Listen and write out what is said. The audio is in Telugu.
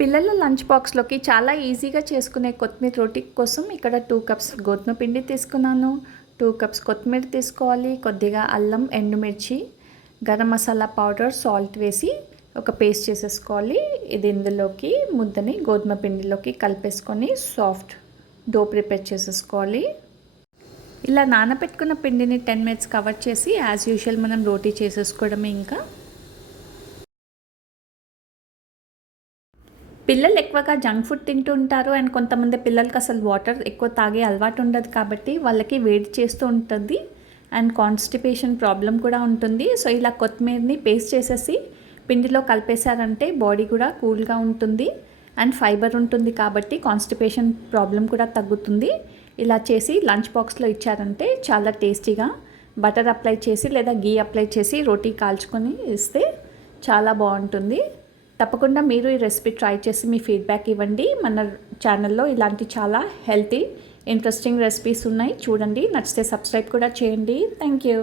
పిల్లల లంచ్ బాక్స్లోకి చాలా ఈజీగా చేసుకునే కొత్తిమీర రోటీ కోసం ఇక్కడ 2 కప్స్ గోధుమ పిండి తీసుకున్నాను. 2 కప్స్ కొత్తిమీర తీసుకోవాలి. కొద్దిగా అల్లం, ఎండుమిర్చి, గరం మసాలా పౌడర్, సాల్ట్ వేసి ఒక పేస్ట్ చేసేసుకోవాలి. ఇది ఇందులోకి ముద్దని గోధుమ పిండిలోకి కలిపేసుకొని సాఫ్ట్ డో ప్రిపేర్ చేసేసుకోవాలి. ఇలా నానబెట్టుకున్న పిండిని 10 మినిట్స్ కవర్ చేసి యాజ్ యూజువల్ మనం రోటీ చేసేసుకోవడమే. ఇంకా పిల్లలు ఎక్కువగా జంక్ ఫుడ్ తింటూ ఉంటారు అండ్ కొంతమంది పిల్లలకి అసలు వాటర్ ఎక్కువ తాగే అలవాటు ఉండదు కాబట్టి వాళ్ళకి వేడి చేస్తూ ఉంటుంది అండ్ కాన్స్టిపేషన్ ప్రాబ్లం కూడా ఉంటుంది. సో ఇలా కొత్తిమీరని పేస్ట్ చేసేసి పిండిలో కలిపేశారంటే బాడీ కూడా కూల్గా ఉంటుంది అండ్ ఫైబర్ ఉంటుంది కాబట్టి కాన్స్టిపేషన్ ప్రాబ్లం కూడా తగ్గుతుంది. ఇలా చేసి లంచ్ బాక్స్లో ఇచ్చారంటే చాలా టేస్టీగా బటర్ అప్లై చేసి లేదా గీ అప్లై చేసి రోటీ కాల్చుకొని ఇస్తే చాలా బాగుంటుంది. తప్పకుండా మీరు ఈ రెసిపీ ట్రై చేసి మీ ఫీడ్బ్యాక్ ఇవ్వండి. మన ఛానల్లో ఇలాంటి చాలా హెల్తీ ఇంట్రెస్టింగ్ రెసిపీస్ ఉన్నాయి, చూడండి. నచ్చితే సబ్స్క్రైబ్ కూడా చేయండి. Thank you.